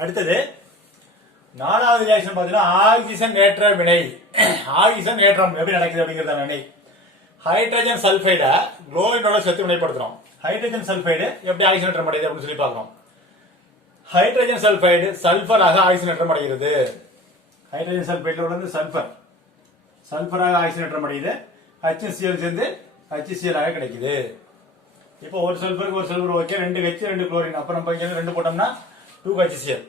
அடுத்தது நாலாவது ரியாக்ஷன் பாத்தீங்கன்னா ஆக்சிஜன் ஏற்ற வினை. ஆக்சிஜன் ஏற்றம் எப்படி நடக்குது அப்படிங்கறத வினை. ஹைட்ரஜன் சல்பைட குளோரினோட சேர்த்து வினைப்படுத்துறோம். ஹைட்ரஜன் சல்பைடு எப்படி ஆக்சிஜன் ஏற்றம் அடையுது அப்படின்னு சொல்லி பார்க்கிறோம். ஹைட்ரஜன் சல்பைடு சல்பராக ஆக்சிஜன் ஏற்றம் அடைகிறது. ஹைட்ரஜன் சல்பைட்ல உள்ளது சல்பராக ஆக்சிஜன் ஏற்றம் அடையுது. HCl சேர்ந்து HCl ஆக கிடைக்குது. இப்போ ஒரு சல்பருக்கு ஒரு சல்பர் ஓகே, 2 H 2 குளோரின், அப்புறம் நம்ம இங்க 2 போட்டோம்னா 2HCl.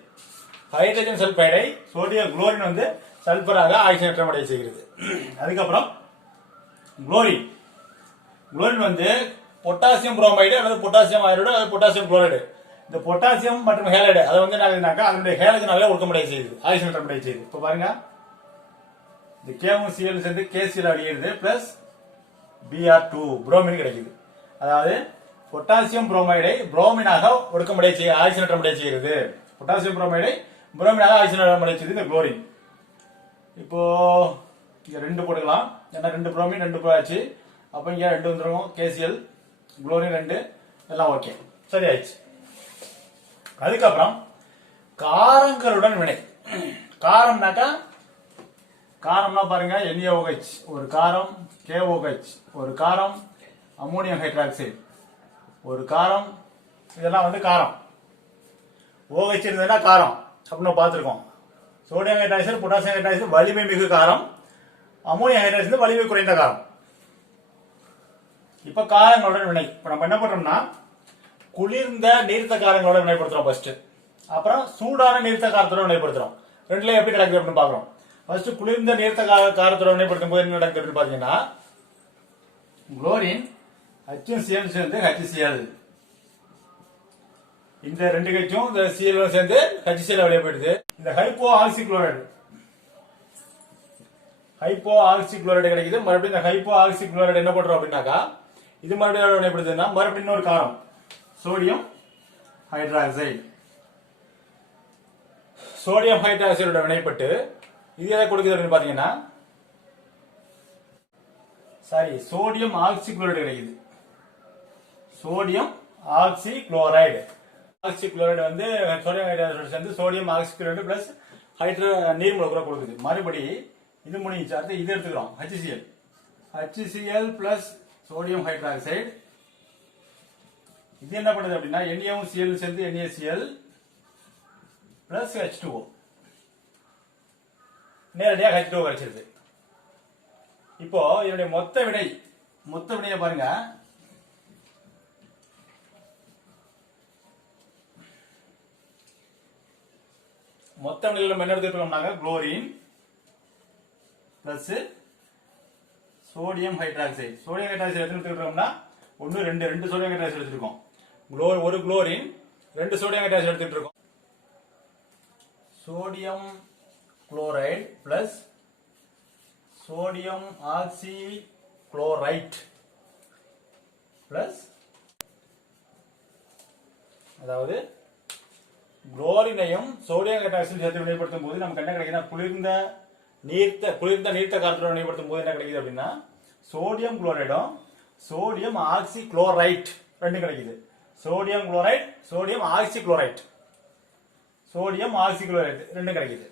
ஹைட்ரஜன் சல்பைடை சோடியம் குளோரின் வந்து சல்பராக ஆக்சிஜன் ஏற்றம் அடைய செய்கிறது. அதுக்கப்புறம் குளோரின் வந்து பொட்டாசியம் புரோமைடு அல்லது பொட்டாசியம் அயரைடு அல்லது பொட்டாசியம் குளோரைடு. இந்த பொட்டாசியம் மற்றும் ஹேலைடு அதை வந்து என்னதுனாக்கா அதனுடைய ஹேலஜனாவே ஒடுக்கமடைய செய்யுது, ஆக்சிஜன் ஏற்றம் அடைய செய்யுது. இப்போ பாருங்க, இந்த கேவும் சிஎல் சேர்ந்து கேசிஎல் அடைகிறது பிளஸ் Br2 புரோமின் கிடைக்குது. அதாவது பொட்டாசியம் புரோமைடை புரோமினாக ஒடுக்கமடைய செய்ய ஆக்சிஜன் ஏற்றம் அடைய செய்கிறது. பொட்டாசியம் புரோமைடை புரோமினாக ஆக்சிஜன் ஏற்றம் அடைய செய்யுது இந்த குளோரின். இப்போ இங்க 2 போட்டுக்கலாம், ஏன்னா 2 புரோமின் 2 ஆச்சு. அப்ப இங்க 2 வந்துரும், கேசிஎல் குளோரின் 2 எல்லாம் ஓகே, சரி ஆயிடுச்சு. அதுக்கப்புறம் காரங்களுடன் வினை. காரம்னா பாருங்க, NaOH ஒரு காரம், KOH ஒரு காரம், அமோனியம் ஹைட்ராக்சைடு ஒரு காரம், இதெல்லாம் வந்து காரம். OH இருந்ததுன்னா காரம் அப்படின்னு பார்த்துருக்கோம். சோடியம் ஹைட்ராக்சைடு, பொட்டாசியம் ஹைட்ராக்சைடு வலிமை மிகு காரம், அமோனியம் ஹைட்ராக்சைடு வலிமை குறைந்த காரம். இப்ப காரங்களுடன் வினை. இப்ப நம்ம என்ன பண்றோம்னா குளிர்ந்த நீர்த்த காரங்களோட வினைப்படுத்துறோம் ஃபர்ஸ்ட், அப்புறம் சூடான நீர்த்த காரத்தோட வினைப்படுத்துறோம். ரெண்டுல எப்படி நடக்குது அப்படின்னு பாக்குறோம். ஃபர்ஸ்ட் குளிர்ந்த நீர்த்த காரத்தோட வினைப்படுத்தும் போது என்ன நடக்குது அப்படின்னு பாத்தீங்கன்னா, குளோரின் HCl சேர்ந்து HCl, இந்த 2 Hம் இந்த Cl சேர்ந்து HCl வெளியே போயிடுது. இந்த ஹைப்போ ஆக்சி குளோரைடு கிடைக்குது. மறுபடியும் இந்த ஹைப்போ ஆக்சி குளோரைடு என்ன பண்றோம் அப்படின்னாக்கா, இது மறுபடியும் வினைப்படுதுன்னா மறுபடியும் இன்னொரு காரம் சோடியம் ஹைட்ராக்சைடோட வினைப்பட்டு இது எதை கொடுக்குது அப்படின்னு பாத்தீங்கன்னா, சோடியம் ஆக்சி குளோரைடு கிடைக்குது. சோடியம் ஆக்சி குளோரைடு வந்து சோடியம் ஹைட்ராக்சைடு சேர்ந்து சோடியம் ஆக்சி குளோரைடு பிளஸ் நீர் மூலக்கூறை கொடுக்குது. மறுபடி இது முடிஞ்சு அடுத்து இது எடுத்துக்கிறோம், HCl பிளஸ் சோடியம் ஹைட்ராக்சைடு. இது என்ன பண்ணுது அப்படின்னா, Naவும் Cl சேர்ந்து NaCl பிளஸ் H2O நேரடியாக H2O கிடைச்சிருது. இப்போ இதனுடைய மொத்த வினையை பாருங்க. மொத்த வினையில் நம்ம என்ன எடுத்துக்கிட்டோம்னாங்க, chlorine plus sodium hydroxide. Sodium hydroxide எடுத்துக்கிட்டோம்னா 1 2 சோடியம் ஹைட்ராக்சைடு எடுத்துருக்கோம். ஒரு குளோரின் 2 சோடியம் ஹைட்ராக்சைடு எடுத்துட்டு இருக்கோம். சோடியம் குளோரைடு பிளஸ் சோடியம் ஆக்சி குளோரைட் பிளஸ், அதாவது குளோரினையும் சோடியம் ஹைட்ராக்சைடு சேர்த்து வினைப்படுத்தும் போது நமக்கு என்ன கிடைக்குதுன்னா, குளிர்ந்த நீர்த்த காரத்தோட வினைப்படுத்தும் போது என்ன கிடைக்குது அப்படின்னா, சோடியம் குளோரைடும் சோடியம் ஆக்சி குளோரைட் 2 கிடைக்குது. சோடியம் குளோரைட் சோடியம் ஆக்சி குளோரைட் 2 கிடைக்குது.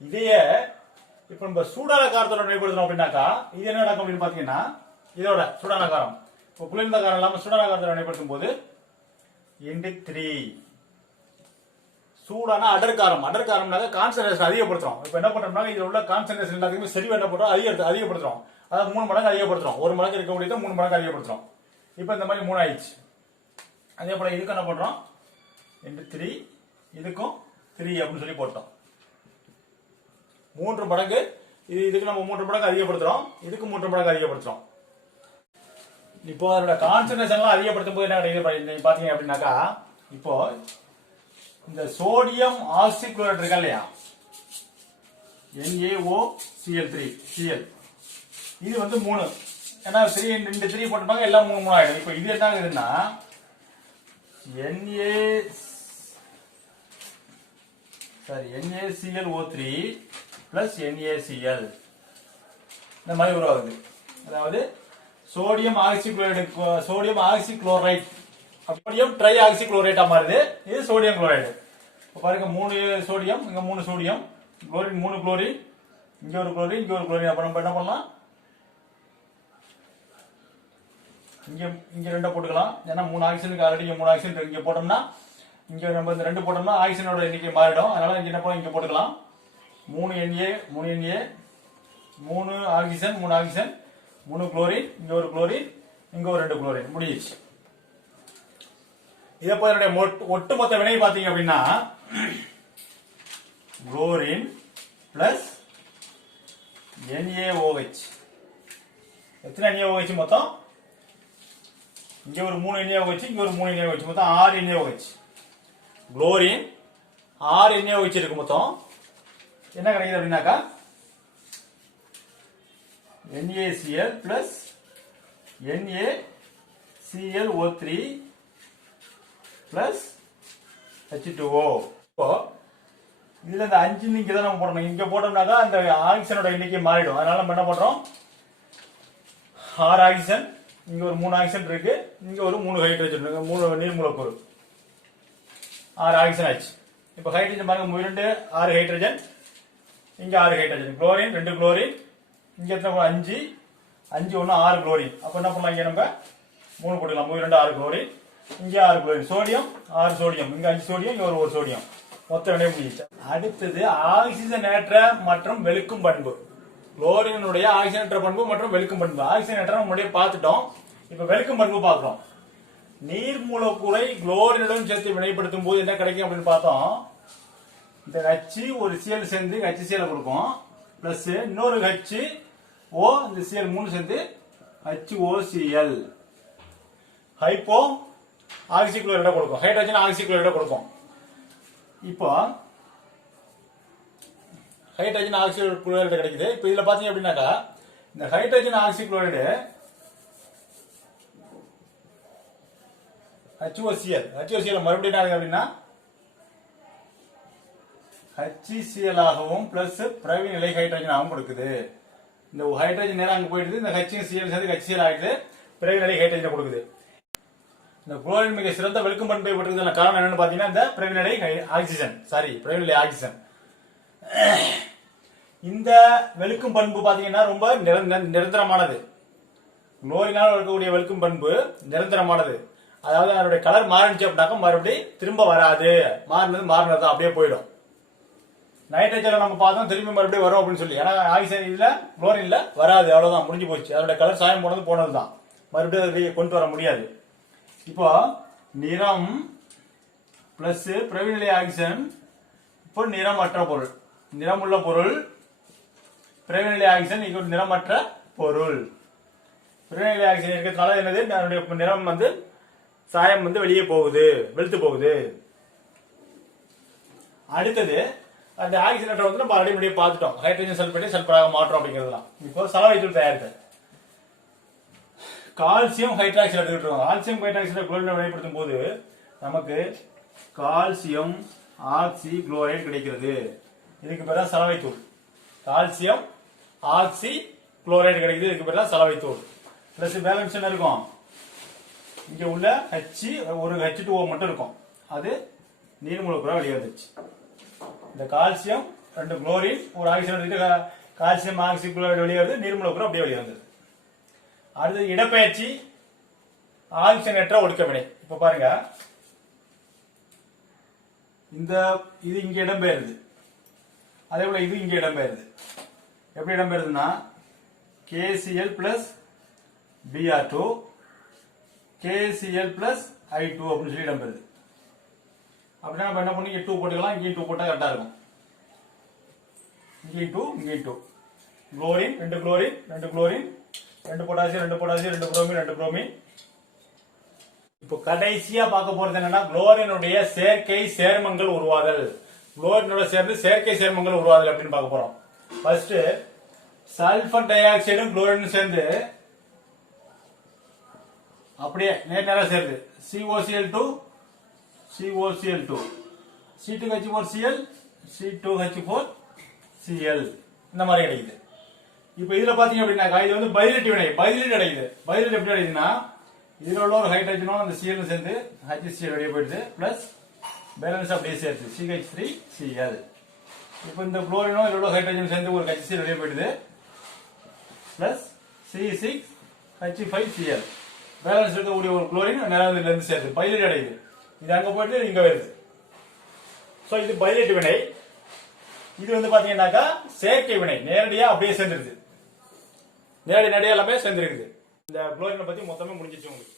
இதையே இப்ப நம்ம சூடான காரத்தோட வினைப்படுத்தணும் அப்படின்னாக்கா இது என்ன நடக்கும் அப்படின்னு பாத்தீங்கன்னா, இதோட சூடான காரம் இப்போ குளிர்ந்த காரம் இல்லாம சூடான காரத்தோட வினைப்படுத்தும் போது × 3 சூடான அடர் காரம்னாக்க கான்சன்ட்ரேஷன் அதிகப்படுத்துறோம். இப்ப என்ன பண்றோம்னா, இதுல உள்ள கான்சன்ட்ரேஷன் எல்லாத்துக்குமே செறிவு என்ன பண்றோம், அதிகப்படுத்துறோம். அதாவது 3 மடங்கு அதிகப்படுத்துறோம். 1 மடங்கு இருக்க முடியாது, 3 மடங்கு அதிகப்படுத்துறோம். இப்ப இந்த மாதிரி 3 ஆயிடுச்சு. அதே போல இதுக்கு என்ன பண்றோம், × 3 இதுக்கும் 3 அப்படின்னு சொல்லி போட்டோம். 3 மடங்கு இதுக்கு நம்ம 3 மடங்கு அதிகப்படுத்துறோம், இதுக்கு 3 மடங்கு அதிகப்படுத்துறோம். இப்போ அதோட கான்சன்ட்ரேஷன் எல்லாம் அதிகப்படுத்தும் போது என்ன கிடைக்குது பாத்தீங்க அப்படின்னாக்கா, இப்போ இந்த சோடியம் ஆக்சி குளோரைடு இருக்கா இல்லையா, NaOCl3 இது வந்து 3, ஏன்னா 3 போட்டுப்பாங்க, எல்லாம் 3 ஆயிடும். இப்போ இது என்ன ஆகுதுன்னா, NaClO3 பிளஸ் NaCl இந்த மாதிரி உருவாகுது. அதாவது சோடியம் ஆக்சி குளோரைட் சோடியம் ட்ரை ஆக்சி குளோரைட்டா மாறுது. இது சோடியம் குளோரைடு. பாருங்க 3 சோடியம், இங்க 3 சோடியம், குளோரின் 3 குளோரின், இங்க ஒரு குளோரின், இங்க ஒரு குளோரின். அப்ப நம்ம என்ன பண்ணலாம், இங்க 2 போட்டுக்கலாம். ஏன்னா 3 ஆக்சிஜனுக்கு ஆல்ரெடி இங்க 3 ஆக்சிஜன் இங்க போட்டோம்னா, இங்க நம்ம இந்த 2 போட்டோம்னா ஆக்சிஜனோட எண்ணிக்கை மாறிடும். அதனால இங்க என்ன பண்ணலாம், இங்க போட்டுக்கலாம். 3 Na 3 ஆக்சிஜன் 3 ஆக்சிஜன் 3 குளோரின், இங்க ஒரு குளோரின், இங்க ஒரு 2 குளோரின். முடிஞ்சிச்சு. இதை போல என்னுடைய ஒட்டுமொத்த வினை பாத்தீங்க அப்படின்னா குளோரின் பிளஸ் NaOH. எத்தனை NaOH மொத்தம்? இங்க ஒரு 3 NaOH, இங்க ஒரு 3 NaOH, மொத்தம் 6 NaOH. குளோரின் 6 NaOH இருக்கு மொத்தம். என்ன கிடைக்குது அப்படின்னாக்கா NaCl plus NaClO3 plus H2O. இப்போ இதுல இந்த 5 இங்க தான் நம்ம போடணும். இங்க போட்டோம்னாக்கா அந்த ஆக்சிஜனோட எண்ணிக்கை மாறிடும். அதனால நம்ம என்ன பண்றோம், 6 ஆக்சிஜன், இங்க ஒரு 3 ஆக்சிஜன் இருக்கு, இங்க ஒரு 3 ஹைட்ரஜன் இருக்கு, 3 நீர் மூலக்கூறு, 6 ஆக்சிஜன் ஆச்சு. இப்போ ஹைட்ரஜன் பாருங்க, 2 6 ஹைட்ரஜன், இங்க 6 ஹைட்ரஜன், குளோரின் 2 குளோரின், இங்க எத்தனை 5 5 1 6 குளோரின். அப்ப என்ன பண்ணலாம், இங்க நம்ம 3 போட்டுக்கலாம். 2 6 குளோரின், இங்க 6 குளோரின், சோடியம் 6 சோடியம், இங்க 5 சோடியம், இங்க ஒரு சோடியம், மொத்த வினை முடிச்சு. அடுத்தது ஆக்சிஜனேற்ற மற்றும் வெளுக்கும் பண்பு. குளோரினுடைய ஆக்சிஜனேற்ற பண்பு மற்றும் வெளுக்கும் பண்பு. ஆக்சிஜனேற்ற முன்னாடியே பார்த்துட்டோம். இப்ப வெளுக்கும் பண்பு பார்க்கிறோம். நீர் மூலக்கூறை குளோரினுடன் சேர்த்து வினைப்படுத்தும் போது என்ன கிடைக்கும் அப்படின்னு பார்த்தோம். இந்த H ஒரு Cl சேர்ந்து HCl கொடுக்கும், பிளஸ் இன்னொரு H O இந்த Cl 3 சேர்ந்து HOCl, ஹைப்போ ஆக்சிகுளோரைட கொடுக்கும், ஹைட்ரஜன் ஆக்சிகுளோரைட கொடுக்கும். இப்போ ஹைட்ரஜன் ஆக்சிகுளோரைடு கிடைக்குது. இப்போ இதுல பாத்தீங்க அப்படின்னாக்கா இந்த ஹைட்ரஜன் ஆக்சிகுளோரைடு HOCl மறுபடியும் அப்படின்னா HCl ஆகவும் பிளஸ் பிரைவேட் நிலை ஹைட்ரஜன் ஆகவும் கொடுக்குது. இந்த ஹைட்ரஜன் நேரம் அங்க போயிடுது, இந்த HCl சேர்ந்து HCl ஆயிடுது, பிரைவேட் நிலை ஹைட்ரஜன் கொடுக்குது. இந்த குளோரின் மிக சிறந்த வெளுக்கும் பண்பை பெற்றிருந்த காரணம் என்னன்னு பாத்தீங்கன்னா இந்த பிரைவேட் நிலை ஆக்சிஜன், பிரைவேட் நிலை ஆக்சிஜன். இந்த வெளுக்கும் பண்பு பாத்தீங்கன்னா ரொம்ப நிரந்தரமானது. குளோரினால் இருக்கக்கூடிய வெளுக்கும் பண்பு நிரந்தரமானது. அதாவது அதனுடைய கலர் மாறிடுச்சு அப்படின்னாக்கா மறுபடியும் திரும்ப வராது, மாறினது அப்படியே போயிடும். நைட்ரஜன் நம்ம பார்த்தோம், திரும்பி மறுபடியும் வரும் அப்படின்னு சொல்லி. ஏன்னா ஆக்சிஜன் இல்ல, குளோரின்ல வராது, அவ்வளவுதான், முடிஞ்சு போச்சு. அதோட கலர் சாயம் போனதுதான், மறுபடியும் அதை கொண்டு வர முடியாது. இப்போ நிறம் பிளஸ் பிரைவேட் நிலை ஆக்சிஜன், இப்போ நிறமற்ற பொருள், நிறமுள்ள பொருள், பிரைவேட் நிலை ஆக்சிஜன் இது நிறமற்ற பொருள். பிரைவேட் நிலை ஆக்சிஜன் இருக்கிறதுனால என்னது, அதனுடைய நிறம் சாயம் வெளியே போகுது, வெளுத்து போகுது. அடுத்தது அந்த ஆக்சிஜனேட்டர் நம்ம ஆல்ரெடி முன்னாடியே பார்த்துட்டோம், ஹைட்ரஜன் சல்பேட்டை சல்பராக மாற்றோம் அப்படிங்கிறதுலாம். இப்போ சலவைத்தூள் தயாரித்தல். கால்சியம் ஹைட்ராக்சைடு எடுத்துக்கிட்டு, கால்சியம் ஹைட்ராக்சைடு குளோரைனை வினைப்படுத்தும் போது நமக்கு கால்சியம் ஆக்சி குளோரைடு கிடைக்கிறது. இதுக்கு பேர் தான் சலவைத்தூள். கால்சியம் ஆக்சி குளோரைடு கிடைக்குது, இதுக்கு பேர் தான் சலவைத்தூள். பிளஸ் பேலன்ஸ் என்ன இருக்கும், இங்க உள்ள H ஒரு H2O மட்டும் இருக்கும், அது நீர் மூலக்கூறா வெளியே வந்துச்சு. இந்த கால்சியம் 2 குளோரின் ஒரு ஆக்சிஜன் எடுத்துட்டு கால்சியம் ஆக்சி குளோரைடு வெளியே வருது, நீர் மூலக்கூறா அப்படியே வெளியே வந்தது. அடுத்தது இடப்பெயர்ச்சி ஆக்சிஜனேற்ற ஒடுக்க வினை. இப்ப பாருங்க, இது இங்க இடம்பெயருது, அதே போல இது இங்க இடம்பெயருது. எப்படி இடம்பெயருதுன்னா KCl plus Br2 KCl plus I2 அப்படின்னு சொல்லி இடம்பெறுது. அப்படின்னா நம்ம என்ன பண்ணி 2 போட்டுக்கலாம், இங்கே 2 போட்டா கரெக்டா இருக்கும். இங்கே 2 இங்கே 2 chlorine 2 chlorine 2 chlorine 2 potassium 2 potassium 2 bromine 2 bromine. இப்போ கடைசியா பார்க்க போறது என்னன்னா குளோரினுடைய செயற்கை சேர்மங்கள் உருவாதல். குளோரினோட சேர்ந்து செயற்கை சேர்மங்கள் உருவாதல் அப்படின்னு பார்க்க போறோம். ஃபர்ஸ்ட் சல்பர் டை ஆக்சைடும் குளோரினும் சேர்ந்து அப்படியே நேரா சேருது. COCl2 COCl2 C2H4Cl C2H4Cl இந்த மாதிரி கிடைக்குது. இப்போ இதுல பாத்தீங்க அப்படின்னா இது பைலட் வினை, பைலட் கிடைக்குது. பைலட் எப்படி கிடைக்குதுன்னா இதுல உள்ள ஒரு ஹைட்ரஜனும் அந்த Cl சேர்ந்து HCl வெளியே போயிடுது, பிளஸ் பேலன்ஸ் அப்படியே சேர்த்து CH3Cl. இப்போ இந்த குளோரினும் இதோட ஹைட்ரஜன் சேர்ந்து ஒரு HCl வெளியே போயிடுது. Plus C6H5Cl. பேலன்ஸ் இருக்கக்கூடிய ஒரு குளோரின் நேரம் இருந்து சேர்த்து பைலேட் அடையுது. இது அங்க போயிட்டு இங்க வருது. சோ இது பைலேட் வினை. இது வந்து பாத்தீங்கன்னாக்கா செயற்கை வினை, நேரடியா அப்படியே சேர்ந்துருது. நேரடியா எல்லாமே சேர்ந்துருக்குது. இந்த குளோரினை பத்தி மொத்தமே முடிஞ்சிச்சு உங்களுக்கு.